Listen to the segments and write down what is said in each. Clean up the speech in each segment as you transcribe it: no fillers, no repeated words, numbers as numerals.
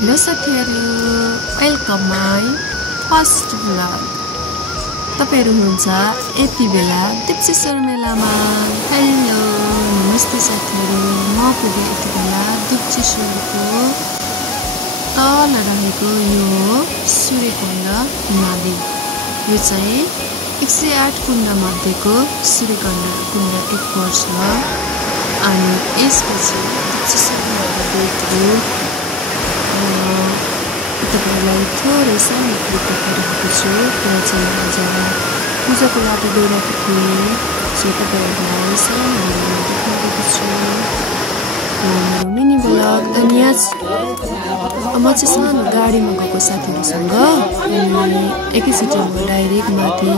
Hello साथीहरु, welcome my first vlog. तपाईहरु हुनुहुन्छ यति बेला दीपसेश्वर मेलामा। हेलो नमस्ते साथीहरु, म पुगे यति बेला दीपसेश्वरको तल रहेको यो सूर्यकुण्ड नदी। यो चाहिँ 108 कुण्ड मध्येको सूर्यकुण्ड एक पर्छ। अनि यसपछि दीपसेश्वर मेलाको भेटहरू तपाईलाई थोरै सानो क्लिप गरिरहेको छु। त्यहाँ चाहिँ आज पूजाको लागि गइरहेको थिएँ, सो तपाईहरूलाई सानो देखाइरहेको छु मेरो मिनी भ्लग। अनि म चाहिँ सानो गाडीमा गएको साथीहरूसँग, अनि एकैचोटि म डाइरेक्ट माथि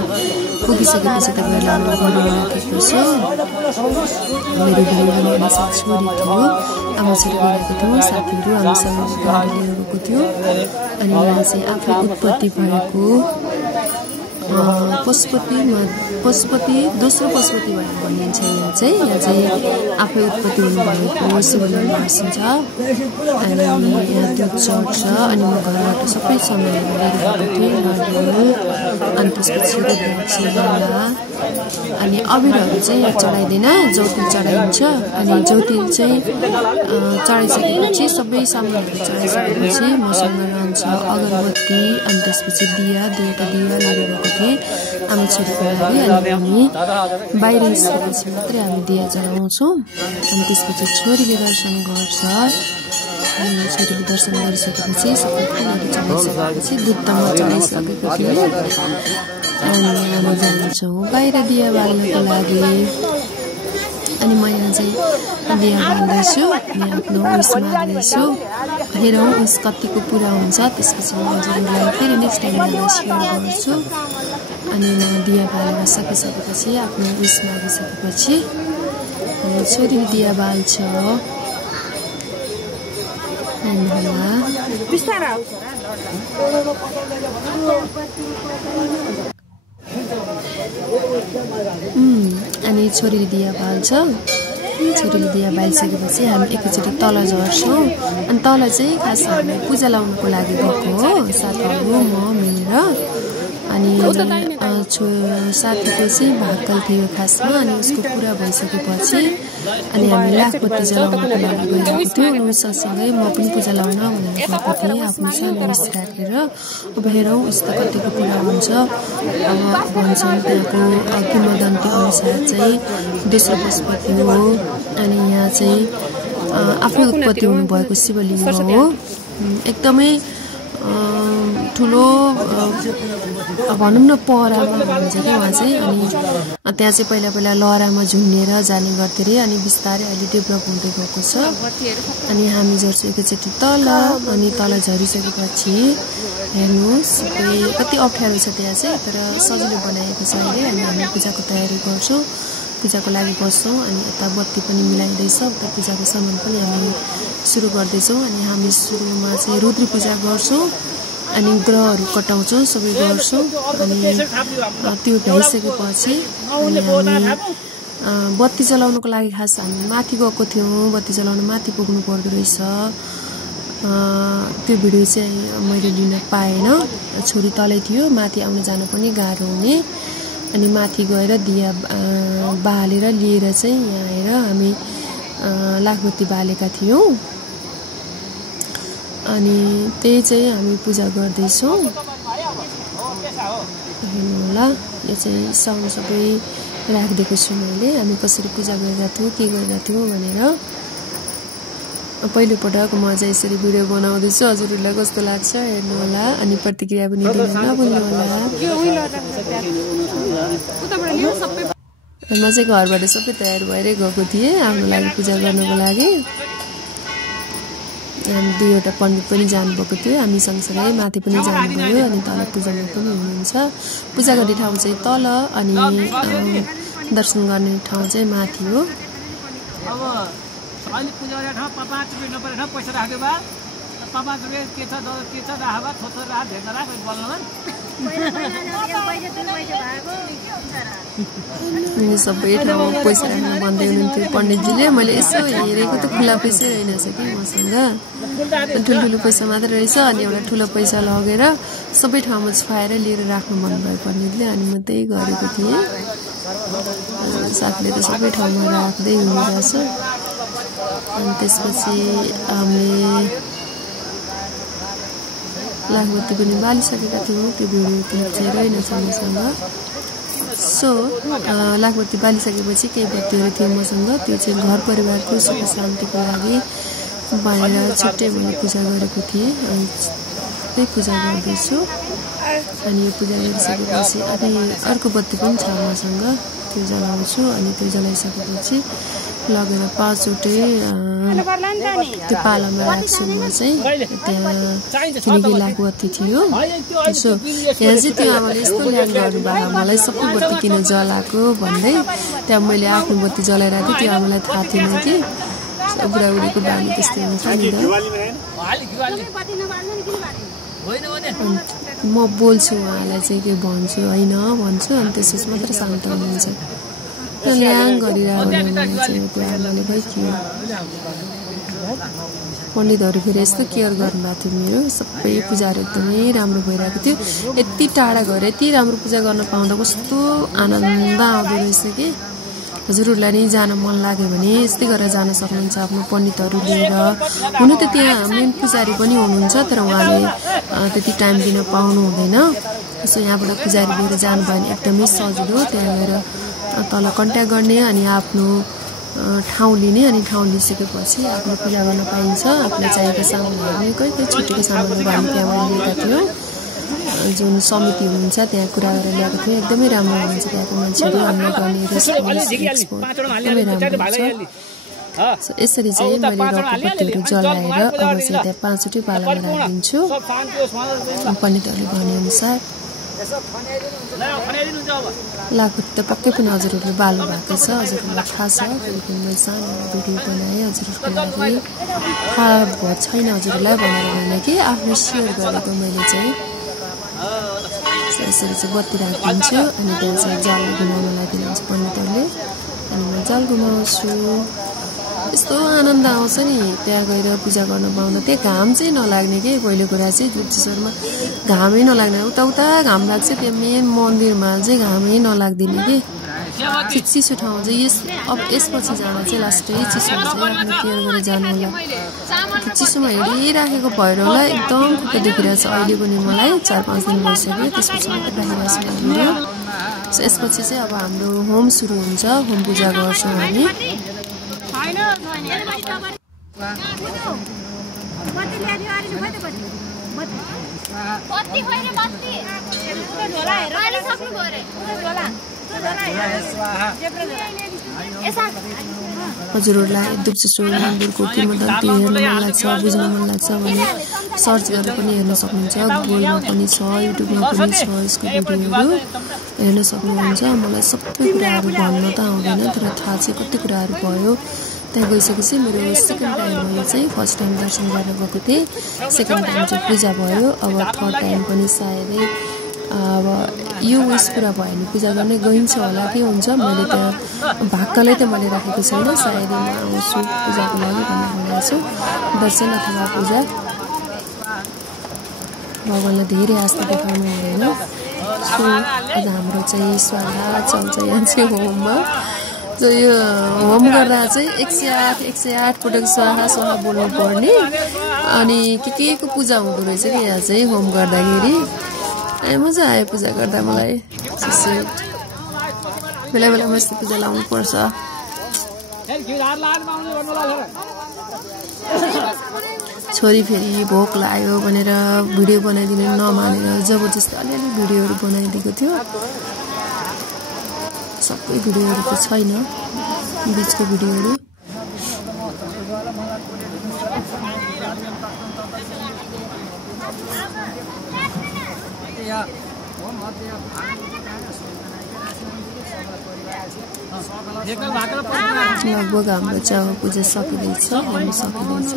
पुगिसकेपछि तपाईहरूलाई म गरिराखेको छु। मेरो भिडियो बनाउने छोरी थियो, आमा छोरी गइरहेको थियो, साथीहरू हामीसँग गाडी लिएर गएको थियो। अनि यहाँ चाहिँ आफै उत्पत्ति भएको पशुपति दोस्रो पशुपति भनेर भनिन्छ। यहाँ चाहिँ आफै उत्पत्ति हुनुभएको शिवलिङ्ग भाँसिन्छ। अनि यहाँ त्यो चर्च छ। अनि म घरबाट सबै सामानहरू लिएर गएको थिएँ, नरिवल, अनि त्यसपछि अनि अबिरहरू चाहिँ यहाँ चढाइँदैन, ज्योतिल चढाइन्छ। अनि ज्योतिल चाहिँ चढाइसकेपछि सबै सामानहरू चढाइसकेपछि मसँग रहन्छ अगरबत्ती, अनि त्यसपछि दिया लिएर गएको थिएँ आमा छोरीको लागि। अनि हामी बाहिर निस्केपछि मात्रै हामी दिया चढाउँछौँ। अनि त्यसपछि छोरीले दर्शन गर्छ। अनि छोरीले दर्शन गरिसकेपछि सबै फुलहरू चढाइसकेपछि दुध त म चढाइसकेको थिएँ। अनि हामी जान्छौँ बाहिर दिया बाल्नको लागि। अनि म यहाँ चाहिँ दिया बाल्दैछु, अनि आफ्नो उस माग्दैछु। हेरौँ उस कतिको पुरा हुन्छ, त्यसपछि म हजुरहरूलाई फेरि नेक्स्ट टाइम सेयर गर्छु। अनि म दिया बालेर सकिसकेपछि आफ्नो उस मागिसकेपछि छोरीले दिया बाल्छ। अनि छोरीले दिया बाल्छ। छोरीले दिया बालिसकेपछि हामी एकैचोटि तल झर्छौँ। अनि तल चाहिँ खास हामी पूजा लाउनुको लागि गएको हो, साथीहरू म मिलेर। अनि साथीको चाहिँ भाकल थियो खासमा, अनि उसको पुरा भइसकेपछि अनि हामी लाखपट्टि जलाउनुको लागि गइरहेको थियौँ। उसँगै म पनि पूजा लाउन भनेर गएको थिएँ आफ्नो सानो उस राखेर। अब हेरौँ उस त कतिको पुरा हुन्छ। भन्छन् त्यहाँको किंवदन्ती अनुसार चाहिँ दोस्रो पशुपति हो। अनि यहाँ चाहिँ आफै उत्पत्ति हुनुभएको शिवलिङ्ग हो, एकदमै ठुलो भनौँ न पहरामा हुन्छ क्या उहाँ चाहिँ। अनि त्यहाँ चाहिँ पहिला लहरामा झुन्डेर जाने गर्थ्यो अरे, अनि बिस्तारै अहिले डेभलप हुँदै गएको छ। अनि हामी झर्छौँ एकैचोटि तल। अनि तल झरिसकेपछि हेर्नुहोस् कति अप्ठ्यारो छ त्यहाँ चाहिँ, तर सजिलो बनाएको छ अहिले। अनि हामी पूजाको तयारी गर्छौँ, पूजाको लागि बस्छौँ। अनि यता बत्ती पनि मिलाइँदैछ, उता पूजाको सामान पनि हामी सुरु गर्दैछौँ। अनि हामी सुरुमा चाहिँ रुद्री पूजा गर्छौँ, अनि ग्रहहरू कटाउँछौँ, सबै गर्छौँ। अनि त्यो भइसकेपछि अनि हामी बत्ती जलाउनुको लागि खास हामी माथि गएको थियौँ। बत्ती जलाउन माथि पुग्नु पर्दो रहेछ। त्यो भिडियो चाहिँ मैले लिन पाएन, छोरी तलै थियो, माथि आउन जान पनि गाह्रो हुने। अनि माथि गएर दिया बालेर लिएर चाहिँ यहाँ आएर हामी लाखबत्ती बालेका थियौँ। अनि त्यही चाहिँ हामी पूजा गर्दैछौँ। हेर्नु होला, यो चाहिँ साउन्ड सबै राखिदिएको छु मैले, हामी कसरी पूजा गरिरहेको थियौँ, के गरिरहेको थियौँ भनेर। पहिलोपटक म चाहिँ यसरी भिडियो बनाउँदैछु, हजुरहरूलाई कस्तो लाग्छ हेर्नु होला। अनि प्रतिक्रिया पनि दिन नभुल्नु होला। म चाहिँ घरबाट सबै तयार भएरै गएको थिएँ आफ्नो लागि पूजा गर्नको लागि। हामी 2वटा पण्डित पनि जानुभएको थियो, हामी सँगसँगै माथि पनि जानुभयो। अनि तल पूजामा पनि हुनुहुन्छ। पूजा गर्ने ठाउँ चाहिँ तल, अनि दर्शन गर्ने ठाउँ चाहिँ माथि हो। सबै ठाउँमा पैसा राख्नु भन्दै हुनुहुन्थ्यो पण्डितजीले। मैले यसो हेरेको त खुला पैसै रहेनछ कि मसँग, ठुल्ठुलो पैसा मात्र रहेछ। अनि एउटा ठुलो पैसा लगेर सबै ठाउँमा छुपाएर लिएर राख्नु भन्नुभयो पण्डितले। अनि म त्यही गरेको थिएँ। साथीले त सबै ठाउँमा राख्दै हुनुहुन्छ। अनि त्यसपछि हामीले लाखबत्ती पनि बालिसकेका थियौँ। त्यो भिडियो क्लिप चाहिँ रहेनछ मसँग। सो लाखबत्ती बालिसकेपछि केही बत्तीहरू थियो मसँग, त्यो चाहिँ घर परिवारको सुख शान्तिको लागि बालेर छुट्टै मैले पूजा गरेको थिएँ। अनि त्यही पूजा गर्दैछु। अनि यो पूजा गरिसकेपछि अनि अर्को बत्ती पनि छ मसँग, त्यो जलाउँछु। अनि त्यो जलाइसकेपछि लगेर 5वटै त्यो पालामा राख्छु म चाहिँ त्यहाँ, किनकि लाखबत्ती थियो। सो यहाँ चाहिँ त्यो आमाले यस्तो ल्याङ गर्नुभयो मलाई, सबै बत्ती किन जलाएको भन्दै। त्यहाँ मैले आफ्नो बत्ती जलाइरहेको थिएँ, त्यो आमालाई थाहा थिएन कि बुढाबुढीको बानी त्यस्तै हुन्छ नि त। म बोल्छु उहाँलाई चाहिँ के भन्छु होइन भन्छु, अनि त्यसपछि मात्र शान्त हुनुहुन्छ। ल्याङ गरिरहेको मलाई चाहिँ त्यो आमाले खै के हो। पण्डितहरू फेरि यस्तो केयर गर्नुभएको थियो मेरो। सबै पूजाहरू एकदमै राम्रो भइरहेको थियो। यति टाढा गएर यति राम्रो पूजा गर्न पाउँदा कस्तो आनन्द आउँदो रहेछ कि। हजुरहरूलाई नै जान मन लाग्यो भने यस्तै गरेर जान सक्नुहुन्छ आफ्नो पण्डितहरू लिएर। हुनु त त्यहाँ मेन पुजारी पनि हुनुहुन्छ, तर उहाँले त्यति टाइम दिन पाउनु हुँदैन। सो यहाँबाट पुजारी लिएर जानुभयो भने एकदमै सजिलो। त्यहाँ गएर तल कन्ट्याक्ट गर्ने अनि आफ्नो ठाउँ लिने, अनि ठाउँ लिइसकेपछि आफ्नो पूजा गर्न पाइन्छ। आफूलाई चाहिएको सामानहरू पनि कोही कोही छुट्टीको सामानहरू हामी त्यहाँबाट लिएका थियौँ। जुन समिति हुनुहुन्छ त्यहाँ कुरा गरेर ल्याएको थियो। एकदमै राम्रो हुनुहुन्छ त्यहाँको मान्छेहरू, हामीलाई गर्ने रेस्पोन्स एकदमै राम्रो हुन्छ। यसरी चाहिँ मैले रकबत्तीहरू जलाएर अब चाहिँ त्यहाँ 5वटै पालामा राखिदिन्छु पण्डितहरूले भनेअनुसार। लाखबत्ती त पक्कै पनि हजुरहरूले बाल्नु भएको छ, हजुरहरूलाई थाहा छ। किनकि मैले सानो भिडियो बनाएँ हजुरहरूको लागि। थाहा छैन हजुरहरूलाई भनेर होइन कि आफ्नो सेयर गरेको मैले चाहिँ। यसरी चाहिँ बत्ती राखिदिन्छु। अनि त्यहाँ चाहिँ जाल घुमाउन लागिदिनुहुन्छ पण्डितहरूले। अनि म जाल घुमाउँछु। यस्तो आनन्द आउँछ नि त्यहाँ गएर पूजा गर्न पाउँदा। त्यहाँ घाम चाहिँ नलाग्ने कि, पहिलो कुरा चाहिँ गुप्तेश्वरमा घामै नलाग्ने। उता घाम लाग्छ, त्यहाँ मेन मन्दिरमा चाहिँ घामै नलाग्दिने कि। चिसो ठाउँ चाहिँ अब यसपछि जाँदा चाहिँ लास्टै चिसो हुन्छ। आफ्नो केयर गरेर जानु होला। चिसोमा हिँडिराखेको भएर होला एकदम खुट्टा दुखिरहेको छ अहिले पनि मलाई। 4-5 दिन भइसक्यो। त्यसपछि मात्र राखिरहेको छु। यसपछि चाहिँ अब हाम्रो होम सुरु हुन्छ। होम पूजा गर्छौँ हामी। हजुरहरूलाई दुप्चेश्वर मन्दिरको किंवदन्ती हेर्न मन लाग्छ, बुझ्न मन लाग्छ भने सर्च गरेर पनि हेर्न सक्नुहुन्छ। गुगलमा पनि छ, युट्युबमा पनि छ, यसको भिडियोहरू हेर्न सक्नुहुन्छ। मलाई सबै कुराहरू भन्न त आउँदैन, तर थाहा चाहिँ कति कुराहरू भयो। त्यहाँ गइसकेपछि मेरो सेकेन्ड टाइम भयो चाहिँ। फर्स्ट टाइम दर्शन गर्न गएको थिएँ, सेकेन्ड टाइम चाहिँ पूजा भयो। अब थर्ड टाइम पनि सायदै अब यो उयस पुरा भयो भने पूजा गर्ने गइन्छ होला के हुन्छ। मैले त्यहाँ भाक्कलै त मैले राखेको छैन, सायदै म आउँछु पूजाको लागि भनेर भनेको छु। दर्शन अथवा पूजा भगवान्लाई धेरै आस्था देखाउनु हुँदैन। सो आज हाम्रो चाहिँ स्वाहा चल्छ यहाँ चाहिँ होममा। सो यो होम गर्दा चाहिँ 108 पटक स्वाहा स्वाहा बोल्नु पर्ने। अनि के को पूजा हुँदो रहेछ कि यहाँ चाहिँ होम गर्दाखेरि। मजा आयो पूजा गर्दा मलाई। बेला बेलामा यस्तो पूजा लाउनु पर्छ। छोरी फेरि भोक लाग्यो भनेर भिडियो बनाइदिनु नमानेर जबरजस्ती अलिअलि भिडियोहरू बनाइदिएको थियो। सबै भिडियोहरू त छैन, बिचको भिडियोहरू। लगभग हाम्रो चाहिँ अब पूजा सकिँदैछ, हामी सकिँदैछ।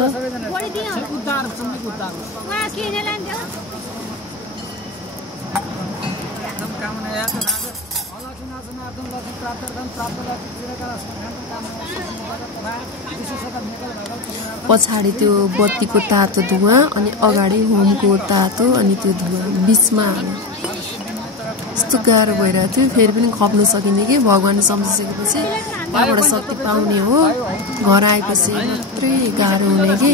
पछाडि त्यो बत्तीको तातो धुवा अनि अगाडि होमको तातो अनि त्यो धुवा बीचमा यस्तो गाह्रो भइरहेको थियो। फेरि पनि खप्नु सकिने कि भगवान सम्झिसकेपछि त्यहाँबाट शक्ति पाउने हो। घर आएपछि मात्रै गाह्रो हुने कि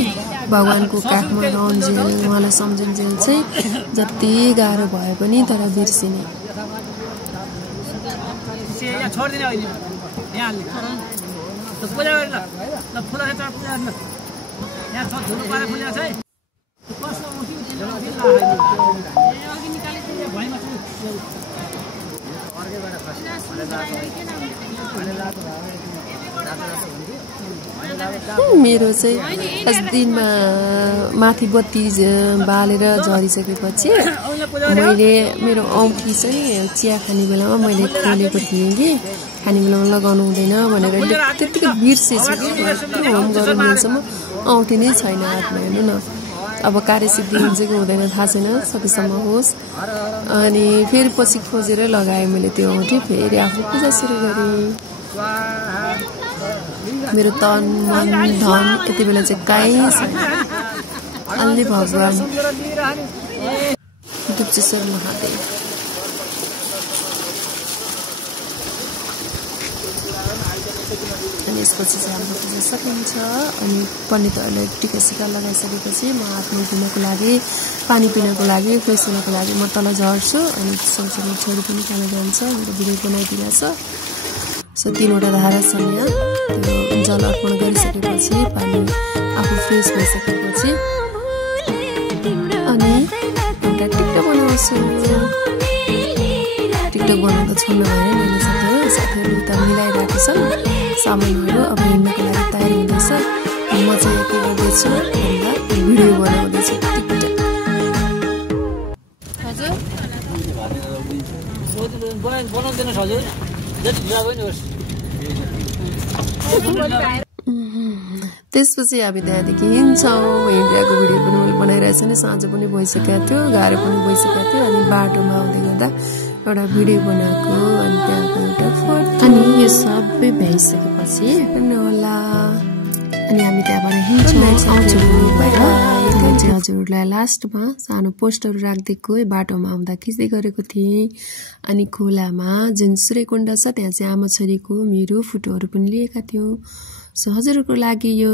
भगवानको काखमा रहन्जेल उहाँलाई सम्झिन्जेल चाहिँ जति गाह्रो भए पनि तर बिर्सिने। मेरो चाहिँ यस दिनमा माथि बत्ती बालेर झरिसकेपछि मैले मेरो औँठी चाहिँ चिया खाने बेलामा मैले खोलेको थिएँ कि खाने बेलामा लगाउनु हुँदैन भनेर त्यतिकै बिर्सेछु कि होम गरुन्जेलसम्म औँठी नै छैन हातमा। हेर्नु न अब कार्यसिद्धि हुन्छ कि हुँदैन थाहा छैन, सकेसम्म होस्। अनि फेरि पछि खोजेर लगाएँ मैले त्यो औँठी, फेरि आफू पूजा सुरु गरेँ। मेरो तन मन धन यति बेला चाहिँ काहीँ छैन, अलि भगवान दुप्चेश्वर महादेव। अनि यसपछि चाहिँ हाम्रो पूजा सकिन्छ। अनि पण्डितहरूले टिका सिका लगाइसकेपछि म हात मुख धुनको लागि, पानी पिनको लागि, फ्रेस हुनको लागि म तल झर्छु। अनि सँगसँगै छोरी पनि खान जान्छ, मेरो भिडियो बनाइदिरहेछ। सो 3वटा धारा छ यहाँ। त्यो जल अर्पण गरिसकेपछि पानी आफू फ्रेस भइसकेपछि अनि एउटा टिकटक बनाउँछु। टिकटक बनाउँदा छोड्नु भएन मैले साथीहरू उता मिलाइरहेको छ सामानहरू। अब हिँड्नको लागि तयार हुँदैछ। म चाहिँ यहाँ के गर्दैछु भन्दा भिडियो बनाउँदैछु टिकटक। त्यसपछि हामी त्यहाँदेखि हिँड्छौँ। हिँडिरहेको भिडियो पनि मैले बनाइरहेको छु नि, साँझ पनि भइसकेको थियो, गाह्रो पनि भइसकेको थियो। अनि बाटोमा आउँदै गर्दा एउटा भिडियो बनाएको। अनि त्यहाँको एउटा फोटो। अनि यो सबै भ्याइसकेपछि होला अनि हामी त्यहाँबाट हिँड्छौँ। हजुरहरूलाई लास्टमा सानो पोस्टहरू राखिदिएको बाटोमा आउँदा खिच्दै गरेको थिएँ। अनि खोलामा जुन सूर्यकुण्ड छ त्यहाँ चाहिँ आमा छोरीको मेरो फोटोहरू पनि लिएका थियौँ। सो हजुरहरूको लागि यो